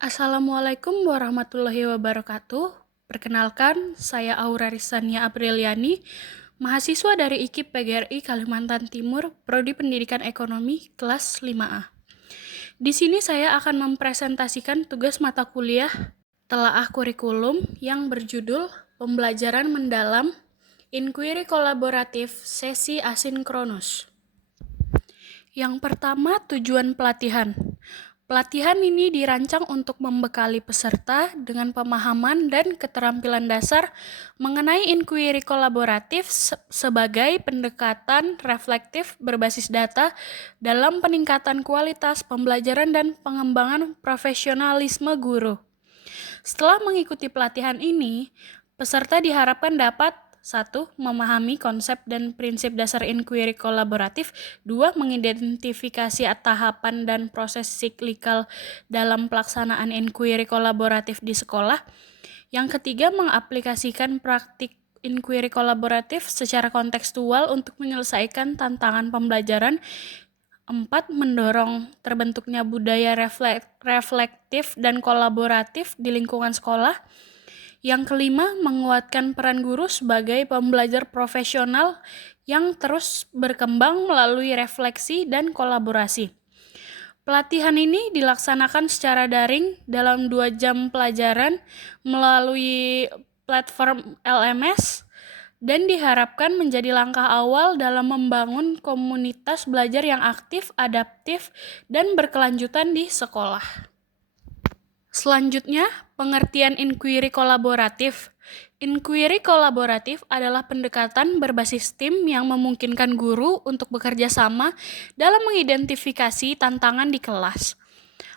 Assalamualaikum warahmatullahi wabarakatuh. Perkenalkan, saya Aura Risania Apriliani, mahasiswa dari IKIP PGRI Kalimantan Timur, Prodi Pendidikan Ekonomi, kelas 5A. Di sini saya akan mempresentasikan tugas mata kuliah telaah kurikulum yang berjudul Pembelajaran Mendalam, Inquiry Kolaboratif, Sesi Asinkronus. Yang pertama, tujuan pelatihan. Pelatihan ini dirancang untuk membekali peserta dengan pemahaman dan keterampilan dasar mengenai inquiry kolaboratif sebagai pendekatan reflektif berbasis data dalam peningkatan kualitas pembelajaran dan pengembangan profesionalisme guru. Setelah mengikuti pelatihan ini, peserta diharapkan dapat 1. Memahami konsep dan prinsip dasar inquiry kolaboratif. 2. Mengidentifikasi tahapan dan proses siklikal dalam pelaksanaan inquiry kolaboratif di sekolah. Yang ketiga, mengaplikasikan praktik inquiry kolaboratif secara kontekstual untuk menyelesaikan tantangan pembelajaran. 4. Mendorong terbentuknya budaya reflektif dan kolaboratif di lingkungan sekolah. Yang kelima, menguatkan peran guru sebagai pembelajar profesional yang terus berkembang melalui refleksi dan kolaborasi. Pelatihan ini dilaksanakan secara daring dalam 2 jam pelajaran melalui platform LMS dan diharapkan menjadi langkah awal dalam membangun komunitas belajar yang aktif, adaptif, dan berkelanjutan di sekolah. Selanjutnya, pengertian inquiry kolaboratif. Inquiry kolaboratif adalah pendekatan berbasis tim yang memungkinkan guru untuk bekerja sama dalam mengidentifikasi tantangan di kelas,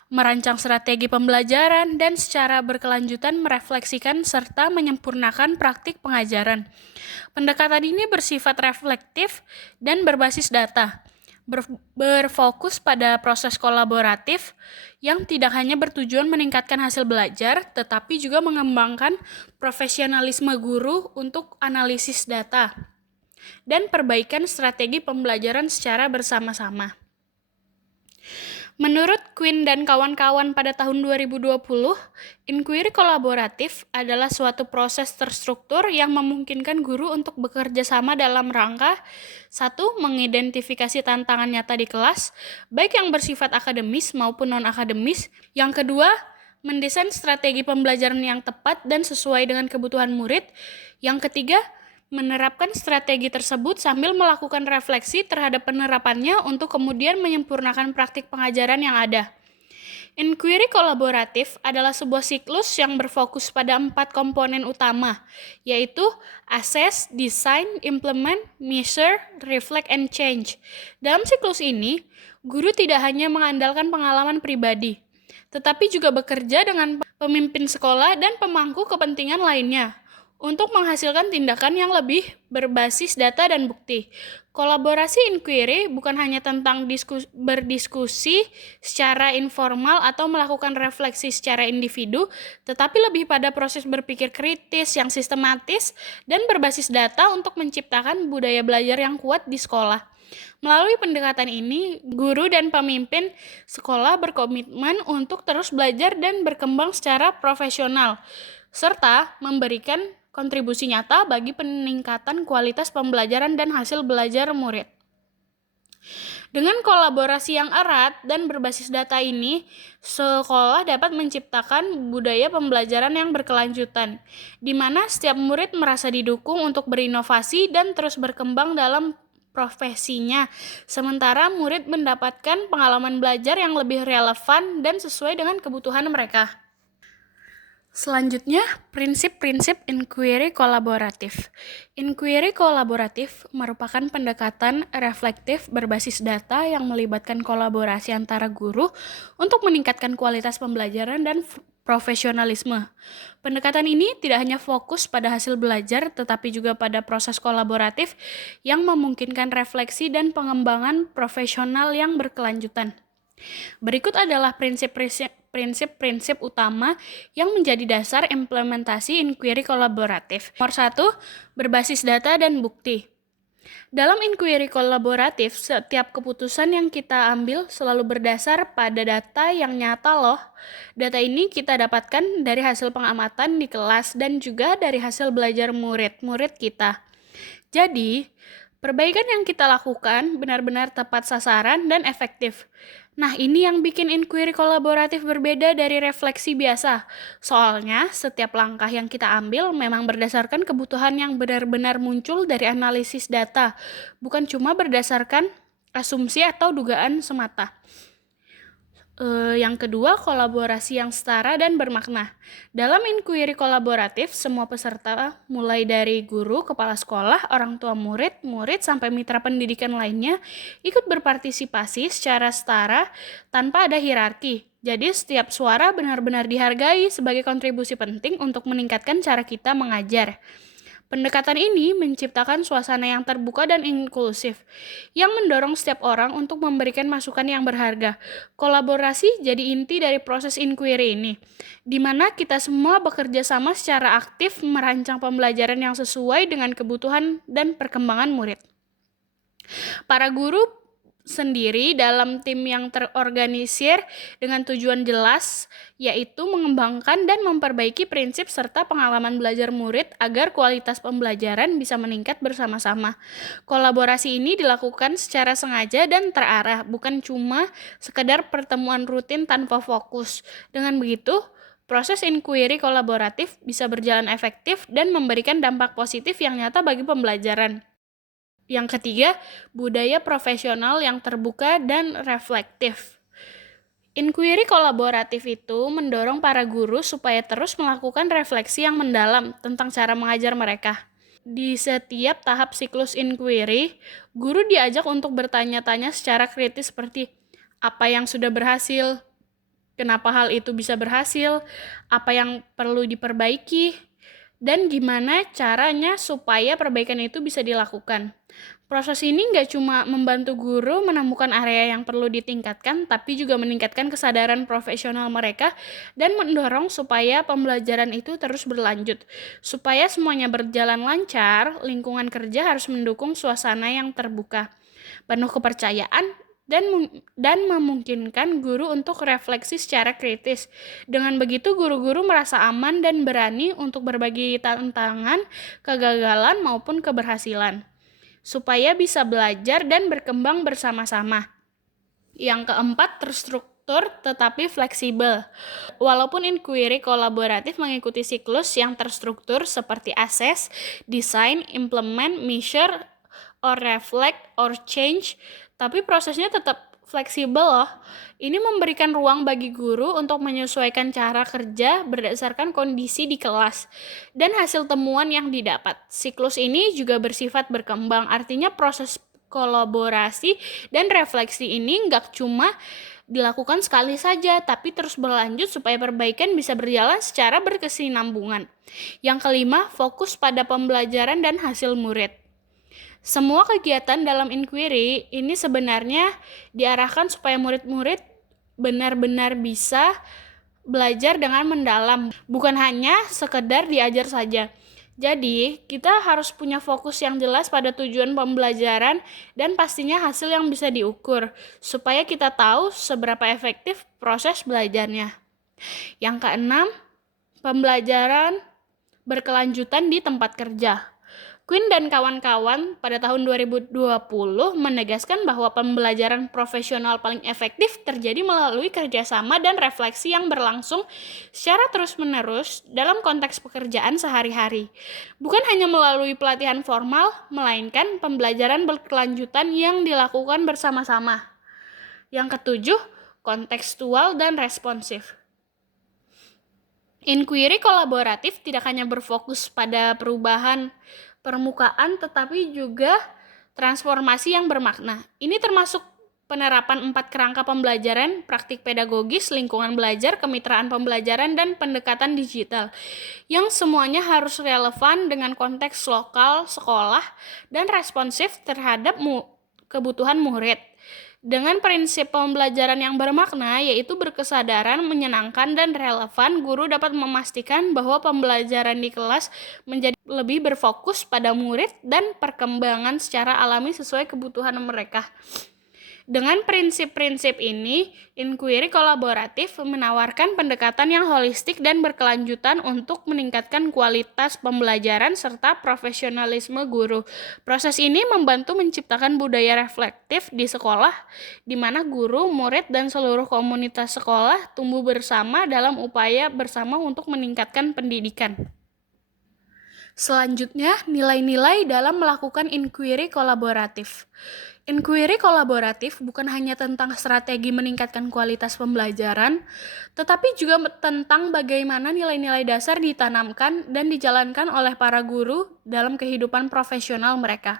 merancang strategi pembelajaran, dan secara berkelanjutan merefleksikan serta menyempurnakan praktik pengajaran. Pendekatan ini bersifat reflektif dan berbasis data, berfokus pada proses kolaboratif yang tidak hanya bertujuan meningkatkan hasil belajar, tetapi juga mengembangkan profesionalisme guru untuk analisis data dan perbaikan strategi pembelajaran secara bersama-sama. Menurut Quinn dan kawan-kawan pada tahun 2020, inquiry kolaboratif adalah suatu proses terstruktur yang memungkinkan guru untuk bekerja sama dalam rangka 1. Mengidentifikasi tantangan nyata di kelas, baik yang bersifat akademis maupun non-akademis. Yang kedua, mendesain strategi pembelajaran yang tepat dan sesuai dengan kebutuhan murid. Yang ketiga, menerapkan strategi tersebut sambil melakukan refleksi terhadap penerapannya untuk kemudian menyempurnakan praktik pengajaran yang ada. Inquiry kolaboratif adalah sebuah siklus yang berfokus pada 4 komponen utama, yaitu assess, design, implement, measure, reflect, and change. Dalam siklus ini, guru tidak hanya mengandalkan pengalaman pribadi, tetapi juga bekerja dengan pemimpin sekolah dan pemangku kepentingan lainnya untuk menghasilkan tindakan yang lebih berbasis data dan bukti. Kolaborasi inquiry bukan hanya tentang berdiskusi secara informal atau melakukan refleksi secara individu, tetapi lebih pada proses berpikir kritis yang sistematis dan berbasis data untuk menciptakan budaya belajar yang kuat di sekolah. Melalui pendekatan ini, guru dan pemimpin sekolah berkomitmen untuk terus belajar dan berkembang secara profesional, serta memberikan kontribusi nyata bagi peningkatan kualitas pembelajaran dan hasil belajar murid. Dengan kolaborasi yang erat dan berbasis data ini, sekolah dapat menciptakan budaya pembelajaran yang berkelanjutan, di mana setiap murid merasa didukung untuk berinovasi dan terus berkembang dalam profesinya, sementara murid mendapatkan pengalaman belajar yang lebih relevan dan sesuai dengan kebutuhan mereka. Selanjutnya, prinsip-prinsip inquiry kolaboratif. Inquiry kolaboratif merupakan pendekatan reflektif berbasis data yang melibatkan kolaborasi antara guru untuk meningkatkan kualitas pembelajaran dan profesionalisme. Pendekatan ini tidak hanya fokus pada hasil belajar, tetapi juga pada proses kolaboratif yang memungkinkan refleksi dan pengembangan profesional yang berkelanjutan. Berikut adalah prinsip-prinsip utama yang menjadi dasar implementasi inquiry kolaboratif. Nomor 1, berbasis data dan bukti. Dalam inquiry kolaboratif, setiap keputusan yang kita ambil selalu berdasar pada data yang nyata loh. Data ini kita dapatkan dari hasil pengamatan di kelas dan juga dari hasil belajar murid-murid kita. Jadi, perbaikan yang kita lakukan benar-benar tepat sasaran dan efektif. Nah, ini yang bikin inquiry kolaboratif berbeda dari refleksi biasa. Soalnya, setiap langkah yang kita ambil memang berdasarkan kebutuhan yang benar-benar muncul dari analisis data, bukan cuma berdasarkan asumsi atau dugaan semata. Yang kedua, kolaborasi yang setara dan bermakna. Dalam inquiry kolaboratif, semua peserta, mulai dari guru, kepala sekolah, orang tua murid, sampai mitra pendidikan lainnya, ikut berpartisipasi secara setara tanpa ada hierarki. Jadi, setiap suara benar-benar dihargai sebagai kontribusi penting untuk meningkatkan cara kita mengajar. Pendekatan ini menciptakan suasana yang terbuka dan inklusif, yang mendorong setiap orang untuk memberikan masukan yang berharga. Kolaborasi jadi inti dari proses inquiry ini, di mana kita semua bekerja sama secara aktif merancang pembelajaran yang sesuai dengan kebutuhan dan perkembangan murid. Para guru sendiri dalam tim yang terorganisir dengan tujuan jelas, yaitu mengembangkan dan memperbaiki prinsip serta pengalaman belajar murid agar kualitas pembelajaran bisa meningkat bersama-sama. Kolaborasi ini dilakukan secara sengaja dan terarah, bukan cuma sekedar pertemuan rutin tanpa fokus. Dengan begitu, proses inquiry kolaboratif bisa berjalan efektif dan memberikan dampak positif yang nyata bagi pembelajaran. Yang ketiga, budaya profesional yang terbuka dan reflektif. Inquiry kolaboratif itu mendorong para guru supaya terus melakukan refleksi yang mendalam tentang cara mengajar mereka. Di setiap tahap siklus inquiry, guru diajak untuk bertanya-tanya secara kritis seperti apa yang sudah berhasil, kenapa hal itu bisa berhasil, apa yang perlu diperbaiki, dan gimana caranya supaya perbaikan itu bisa dilakukan. Proses ini nggak cuma membantu guru menemukan area yang perlu ditingkatkan, tapi juga meningkatkan kesadaran profesional mereka dan mendorong supaya pembelajaran itu terus berlanjut. Supaya semuanya berjalan lancar, lingkungan kerja harus mendukung suasana yang terbuka, penuh kepercayaan, dan memungkinkan guru untuk refleksi secara kritis. Dengan begitu, guru-guru merasa aman dan berani untuk berbagi tantangan, kegagalan, maupun keberhasilan, supaya bisa belajar dan berkembang bersama-sama. Yang keempat, terstruktur tetapi fleksibel. Walaupun inquiry kolaboratif mengikuti siklus yang terstruktur seperti assess, design, implement, measure, or reflect, or change, tapi prosesnya tetap fleksibel loh. Ini memberikan ruang bagi guru untuk menyesuaikan cara kerja berdasarkan kondisi di kelas dan hasil temuan yang didapat. Siklus ini juga bersifat berkembang, artinya proses kolaborasi dan refleksi ini nggak cuma dilakukan sekali saja, tapi terus berlanjut supaya perbaikan bisa berjalan secara berkesinambungan. Yang kelima, fokus pada pembelajaran dan hasil murid. Semua kegiatan dalam inquiry ini sebenarnya diarahkan supaya murid-murid benar-benar bisa belajar dengan mendalam, bukan hanya sekedar diajar saja. Jadi, kita harus punya fokus yang jelas pada tujuan pembelajaran dan pastinya hasil yang bisa diukur, supaya kita tahu seberapa efektif proses belajarnya. Yang keenam, pembelajaran berkelanjutan di tempat kerja. Quinn dan kawan-kawan pada tahun 2020 menegaskan bahwa pembelajaran profesional paling efektif terjadi melalui kerjasama dan refleksi yang berlangsung secara terus-menerus dalam konteks pekerjaan sehari-hari. Bukan hanya melalui pelatihan formal, melainkan pembelajaran berkelanjutan yang dilakukan bersama-sama. Yang ketujuh, kontekstual dan responsif. Inquiry kolaboratif tidak hanya berfokus pada perubahan permukaan, tetapi juga transformasi yang bermakna. Ini termasuk penerapan 4 kerangka pembelajaran, praktik pedagogis, lingkungan belajar, kemitraan pembelajaran, dan pendekatan digital, yang semuanya harus relevan dengan konteks lokal sekolah dan responsif terhadap kebutuhan murid. Dengan prinsip pembelajaran yang bermakna, yaitu berkesadaran, menyenangkan, dan relevan, guru dapat memastikan bahwa pembelajaran di kelas menjadi lebih berfokus pada murid dan perkembangan secara alami sesuai kebutuhan mereka. Dengan prinsip-prinsip ini, inquiry kolaboratif menawarkan pendekatan yang holistik dan berkelanjutan untuk meningkatkan kualitas pembelajaran serta profesionalisme guru. Proses ini membantu menciptakan budaya reflektif di sekolah, di mana guru, murid, dan seluruh komunitas sekolah tumbuh bersama dalam upaya bersama untuk meningkatkan pendidikan. Selanjutnya, nilai-nilai dalam melakukan inquiry kolaboratif. Inquiry kolaboratif bukan hanya tentang strategi meningkatkan kualitas pembelajaran, tetapi juga tentang bagaimana nilai-nilai dasar ditanamkan dan dijalankan oleh para guru dalam kehidupan profesional mereka.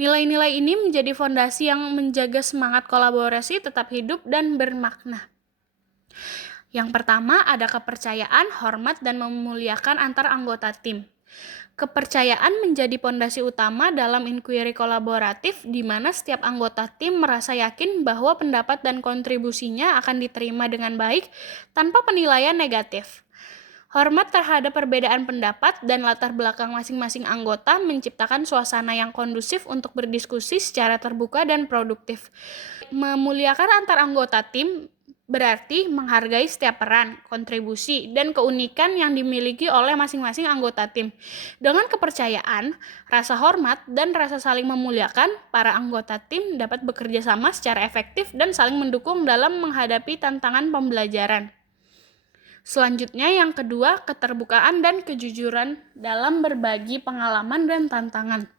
Nilai-nilai ini menjadi fondasi yang menjaga semangat kolaborasi tetap hidup dan bermakna. Yang pertama ada kepercayaan, hormat, dan memuliakan antar anggota tim. Kepercayaan menjadi pondasi utama dalam inquiry kolaboratif di mana setiap anggota tim merasa yakin bahwa pendapat dan kontribusinya akan diterima dengan baik tanpa penilaian negatif. Hormat terhadap perbedaan pendapat dan latar belakang masing-masing anggota menciptakan suasana yang kondusif untuk berdiskusi secara terbuka dan produktif. Memuliakan antar anggota tim berarti menghargai setiap peran, kontribusi, dan keunikan yang dimiliki oleh masing-masing anggota tim. Dengan kepercayaan, rasa hormat, dan rasa saling memuliakan, para anggota tim dapat bekerja sama secara efektif dan saling mendukung dalam menghadapi tantangan pembelajaran. Selanjutnya yang kedua, keterbukaan dan kejujuran dalam berbagi pengalaman dan tantangan.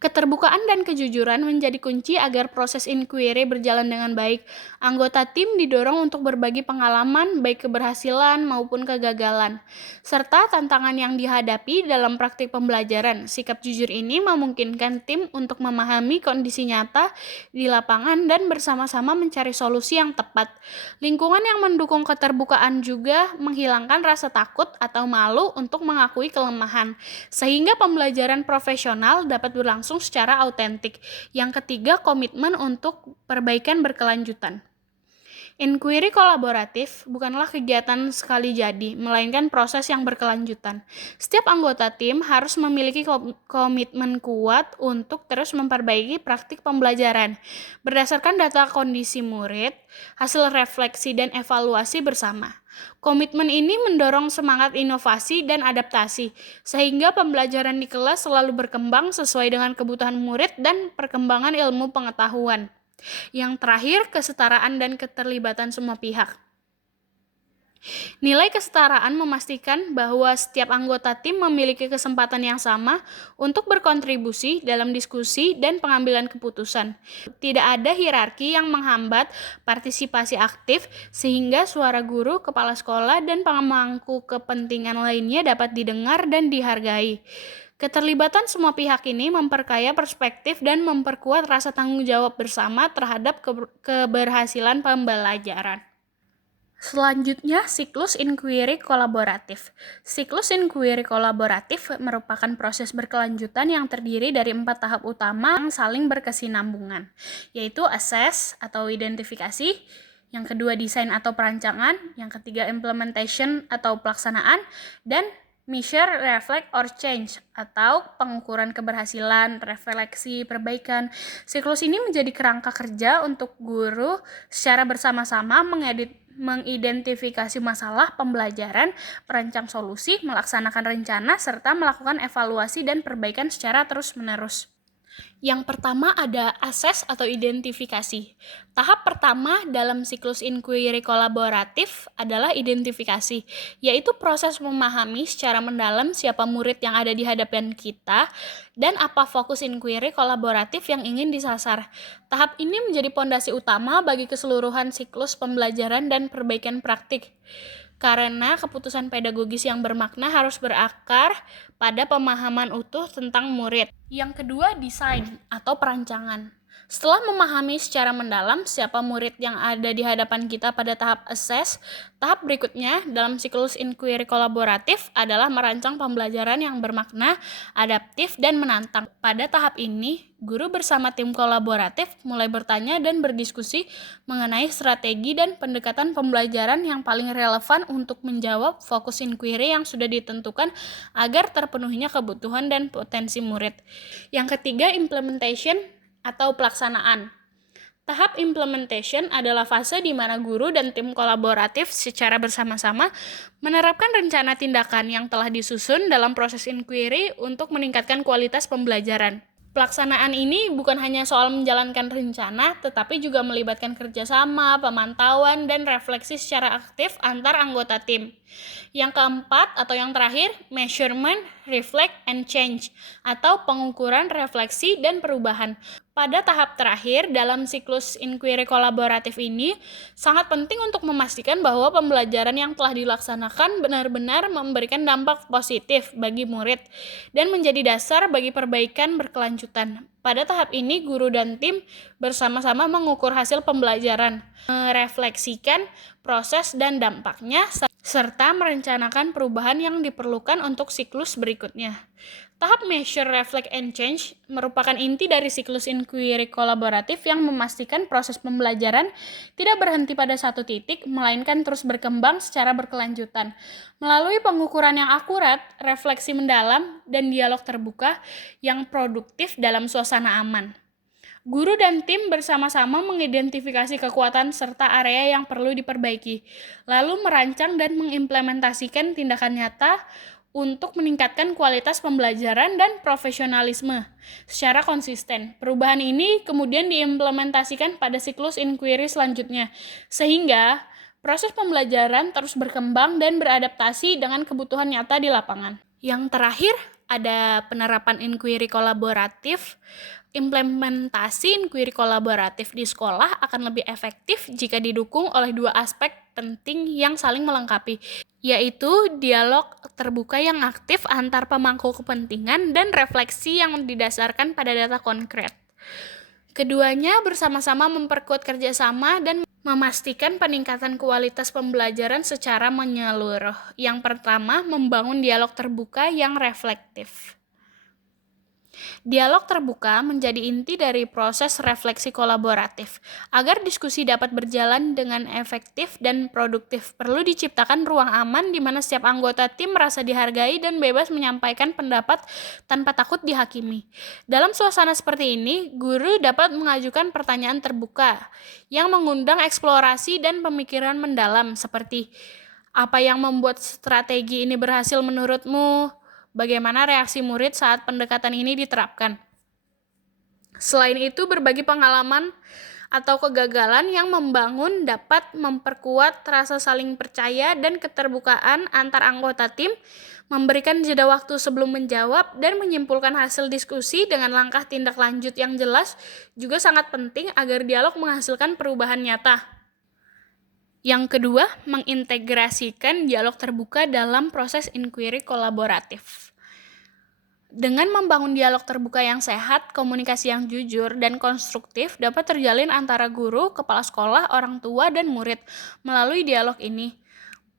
Keterbukaan dan kejujuran menjadi kunci agar proses inquiry berjalan dengan baik. Anggota tim didorong untuk berbagi pengalaman, baik keberhasilan maupun kegagalan, serta tantangan yang dihadapi dalam praktik pembelajaran. Sikap jujur ini memungkinkan tim untuk memahami kondisi nyata di lapangan dan bersama-sama mencari solusi yang tepat. Lingkungan yang mendukung keterbukaan juga menghilangkan rasa takut atau malu untuk mengakui kelemahan, sehingga pembelajaran profesional dapat berlangsung secara autentik. Yang ketiga, komitmen untuk perbaikan berkelanjutan. Inquiry kolaboratif bukanlah kegiatan sekali jadi, melainkan proses yang berkelanjutan. Setiap anggota tim harus memiliki komitmen kuat untuk terus memperbaiki praktik pembelajaran. Berdasarkan data kondisi murid, hasil refleksi dan evaluasi bersama. Komitmen ini mendorong semangat inovasi dan adaptasi, sehingga pembelajaran di kelas selalu berkembang sesuai dengan kebutuhan murid dan perkembangan ilmu pengetahuan. Yang terakhir, kesetaraan dan keterlibatan semua pihak. Nilai kesetaraan memastikan bahwa setiap anggota tim memiliki kesempatan yang sama untuk berkontribusi dalam diskusi dan pengambilan keputusan. Tidak ada hierarki yang menghambat partisipasi aktif, sehingga suara guru, kepala sekolah, dan pemangku kepentingan lainnya dapat didengar dan dihargai. Keterlibatan semua pihak ini memperkaya perspektif dan memperkuat rasa tanggung jawab bersama terhadap keberhasilan pembelajaran. Selanjutnya, siklus inquiry kolaboratif. Siklus inquiry kolaboratif merupakan proses berkelanjutan yang terdiri dari 4 tahap utama yang saling berkesinambungan, yaitu assess atau identifikasi, yang kedua desain atau perancangan, yang ketiga implementation atau pelaksanaan, dan measure, reflect, or change atau pengukuran keberhasilan, refleksi, perbaikan. Siklus ini menjadi kerangka kerja untuk guru secara bersama-sama mengidentifikasi masalah pembelajaran, merancang solusi, melaksanakan rencana, serta melakukan evaluasi dan perbaikan secara terus-menerus. Yang pertama ada assess atau identifikasi. Tahap pertama dalam siklus inquiry kolaboratif adalah identifikasi, yaitu proses memahami secara mendalam siapa murid yang ada di hadapan kita dan apa fokus inquiry kolaboratif yang ingin disasar. Tahap ini menjadi pondasi utama bagi keseluruhan siklus pembelajaran dan perbaikan praktik, karena keputusan pedagogis yang bermakna harus berakar pada pemahaman utuh tentang murid. Yang kedua, desain atau perancangan. Setelah memahami secara mendalam siapa murid yang ada di hadapan kita pada tahap assess, tahap berikutnya dalam siklus inquiry kolaboratif adalah merancang pembelajaran yang bermakna, adaptif, dan menantang. Pada tahap ini, guru bersama tim kolaboratif mulai bertanya dan berdiskusi mengenai strategi dan pendekatan pembelajaran yang paling relevan untuk menjawab fokus inquiry yang sudah ditentukan agar terpenuhinya kebutuhan dan potensi murid. Yang ketiga, implementation atau pelaksanaan. Tahap implementation adalah fase di mana guru dan tim kolaboratif secara bersama-sama menerapkan rencana tindakan yang telah disusun dalam proses inquiry untuk meningkatkan kualitas pembelajaran. Pelaksanaan ini bukan hanya soal menjalankan rencana, tetapi juga melibatkan kerjasama, pemantauan, dan refleksi secara aktif antar anggota tim. Yang keempat atau yang terakhir, measurement, reflect, and change, atau pengukuran, refleksi, dan perubahan. Pada tahap terakhir dalam siklus inquiry kolaboratif ini, sangat penting untuk memastikan bahwa pembelajaran yang telah dilaksanakan benar-benar memberikan dampak positif bagi murid dan menjadi dasar bagi perbaikan berkelanjutan. Pada tahap ini, guru dan tim bersama-sama mengukur hasil pembelajaran, merefleksikan proses dan dampaknya, serta merencanakan perubahan yang diperlukan untuk siklus berikutnya. Tahap measure, reflect, and change merupakan inti dari siklus inquiry kolaboratif yang memastikan proses pembelajaran tidak berhenti pada satu titik, melainkan terus berkembang secara berkelanjutan. Melalui pengukuran yang akurat, refleksi mendalam, dan dialog terbuka yang produktif dalam suasana aman. Guru dan tim bersama-sama mengidentifikasi kekuatan serta area yang perlu diperbaiki, lalu merancang dan mengimplementasikan tindakan nyata untuk meningkatkan kualitas pembelajaran dan profesionalisme secara konsisten. Perubahan ini kemudian diimplementasikan pada siklus inquiry selanjutnya, sehingga proses pembelajaran terus berkembang dan beradaptasi dengan kebutuhan nyata di lapangan. Yang terakhir, ada penerapan inquiry kolaboratif. Implementasi inquiry kolaboratif di sekolah akan lebih efektif jika didukung oleh dua aspek penting yang saling melengkapi, yaitu dialog terbuka yang aktif antar pemangku kepentingan dan refleksi yang didasarkan pada data konkret. Keduanya bersama-sama memperkuat kerjasama dan memastikan peningkatan kualitas pembelajaran secara menyeluruh. Yang pertama, membangun dialog terbuka yang reflektif. Dialog terbuka menjadi inti dari proses refleksi kolaboratif. Agar diskusi dapat berjalan dengan efektif dan produktif, perlu diciptakan ruang aman di mana setiap anggota tim merasa dihargai dan bebas menyampaikan pendapat tanpa takut dihakimi. Dalam suasana seperti ini, guru dapat mengajukan pertanyaan terbuka yang mengundang eksplorasi dan pemikiran mendalam seperti, apa yang membuat strategi ini berhasil menurutmu? Bagaimana reaksi murid saat pendekatan ini diterapkan? Selain itu, berbagi pengalaman atau kegagalan yang membangun dapat memperkuat rasa saling percaya dan keterbukaan antar anggota tim, memberikan jeda waktu sebelum menjawab, dan menyimpulkan hasil diskusi dengan langkah tindak lanjut yang jelas juga sangat penting agar dialog menghasilkan perubahan nyata. Yang kedua, mengintegrasikan dialog terbuka dalam proses inquiry kolaboratif. Dengan membangun dialog terbuka yang sehat, komunikasi yang jujur dan konstruktif dapat terjalin antara guru, kepala sekolah, orang tua, dan murid. Melalui dialog ini,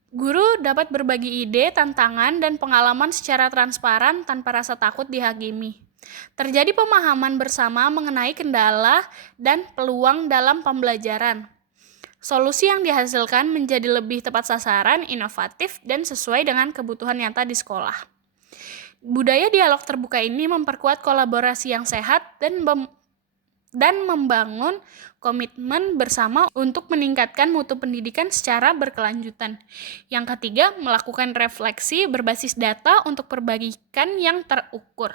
guru dapat berbagi ide, tantangan, dan pengalaman secara transparan tanpa rasa takut dihakimi. Terjadi pemahaman bersama mengenai kendala dan peluang dalam pembelajaran. Solusi yang dihasilkan menjadi lebih tepat sasaran, inovatif, dan sesuai dengan kebutuhan nyata di sekolah. Budaya dialog terbuka ini memperkuat kolaborasi yang sehat dan membangun komitmen bersama untuk meningkatkan mutu pendidikan secara berkelanjutan. Yang ketiga, melakukan refleksi berbasis data untuk perbaikan yang terukur.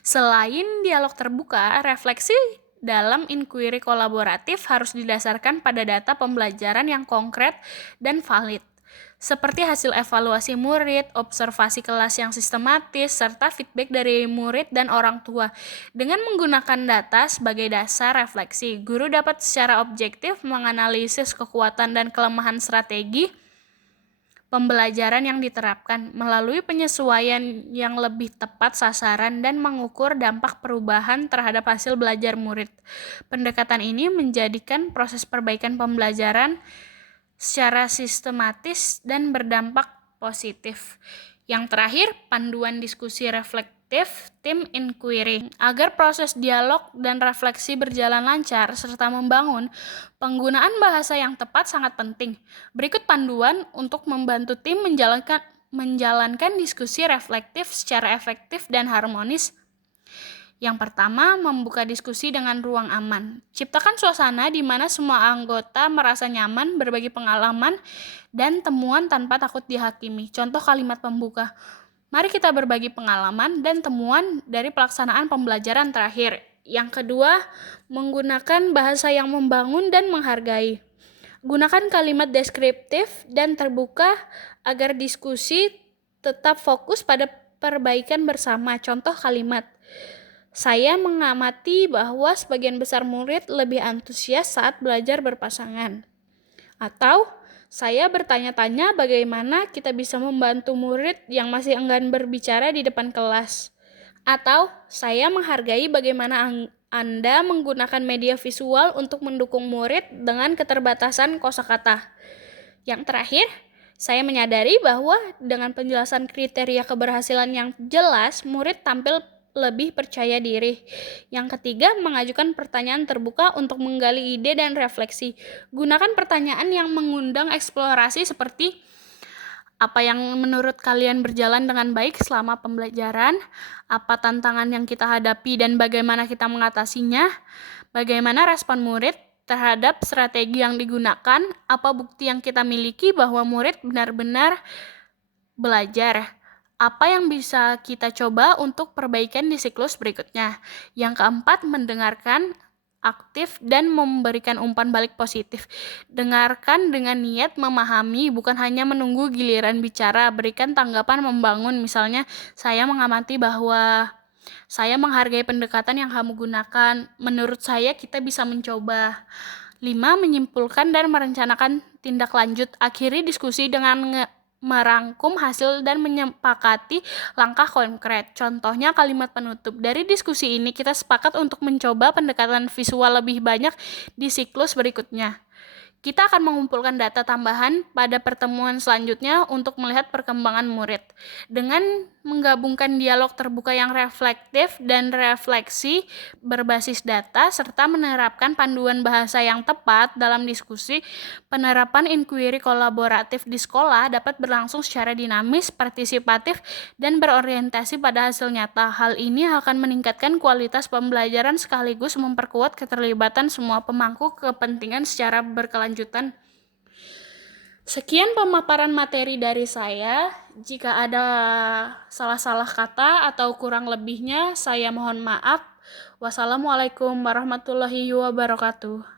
Selain dialog terbuka, refleksi dalam inquiry kolaboratif harus didasarkan pada data pembelajaran yang konkret dan valid, seperti hasil evaluasi murid, observasi kelas yang sistematis, serta feedback dari murid dan orang tua. Dengan menggunakan data sebagai dasar refleksi, guru dapat secara objektif menganalisis kekuatan dan kelemahan strategi pembelajaran yang diterapkan melalui penyesuaian yang lebih tepat sasaran dan mengukur dampak perubahan terhadap hasil belajar murid. Pendekatan ini menjadikan proses perbaikan pembelajaran secara sistematis dan berdampak positif. Yang terakhir, panduan diskusi reflektif tim inquiry. Agar proses dialog dan refleksi berjalan lancar serta membangun, penggunaan bahasa yang tepat sangat penting. Berikut panduan untuk membantu tim menjalankan diskusi reflektif secara efektif dan harmonis. Yang pertama, membuka diskusi dengan ruang aman. Ciptakan suasana di mana semua anggota merasa nyaman berbagi pengalaman dan temuan tanpa takut dihakimi. Contoh kalimat pembuka, mari kita berbagi pengalaman dan temuan dari pelaksanaan pembelajaran terakhir. Yang kedua, menggunakan bahasa yang membangun dan menghargai. Gunakan kalimat deskriptif dan terbuka agar diskusi tetap fokus pada perbaikan bersama. Contoh kalimat, saya mengamati bahwa sebagian besar murid lebih antusias saat belajar berpasangan. Atau, saya bertanya-tanya bagaimana kita bisa membantu murid yang masih enggan berbicara di depan kelas. Atau, saya menghargai bagaimana Anda menggunakan media visual untuk mendukung murid dengan keterbatasan kosakata. Yang terakhir, saya menyadari bahwa dengan penjelasan kriteria keberhasilan yang jelas, murid tampil lebih percaya diri. Yang ketiga, mengajukan pertanyaan terbuka untuk menggali ide dan refleksi. Gunakan pertanyaan yang mengundang eksplorasi seperti, apa yang menurut kalian berjalan dengan baik selama pembelajaran? Apa tantangan yang kita hadapi dan bagaimana kita mengatasinya? Bagaimana respon murid terhadap strategi yang digunakan? Apa bukti yang kita miliki bahwa murid benar-benar belajar? Apa yang bisa kita coba untuk perbaikan di siklus berikutnya? Yang keempat, mendengarkan aktif dan memberikan umpan balik positif. Dengarkan dengan niat memahami, bukan hanya menunggu giliran bicara. Berikan tanggapan membangun, misalnya, saya mengamati bahwa saya menghargai pendekatan yang kamu gunakan. Menurut saya kita bisa mencoba. 5. Menyimpulkan dan merencanakan tindak lanjut. Akhiri diskusi dengan merangkum hasil dan menyepakati langkah konkret. Contohnya kalimat penutup. Dari diskusi ini kita sepakat untuk mencoba pendekatan visual lebih banyak di siklus berikutnya. Kita akan mengumpulkan data tambahan pada pertemuan selanjutnya untuk melihat perkembangan murid. Dengan menggabungkan dialog terbuka yang reflektif dan refleksi berbasis data, serta menerapkan panduan bahasa yang tepat dalam diskusi, penerapan inquiry kolaboratif di sekolah dapat berlangsung secara dinamis, partisipatif, dan berorientasi pada hasil nyata. Hal ini akan meningkatkan kualitas pembelajaran sekaligus memperkuat keterlibatan semua pemangku kepentingan secara berkelanjutan. Sekian pemaparan materi dari saya. Jika ada salah-salah kata atau kurang lebihnya, saya mohon maaf. Wassalamualaikum warahmatullahi wabarakatuh.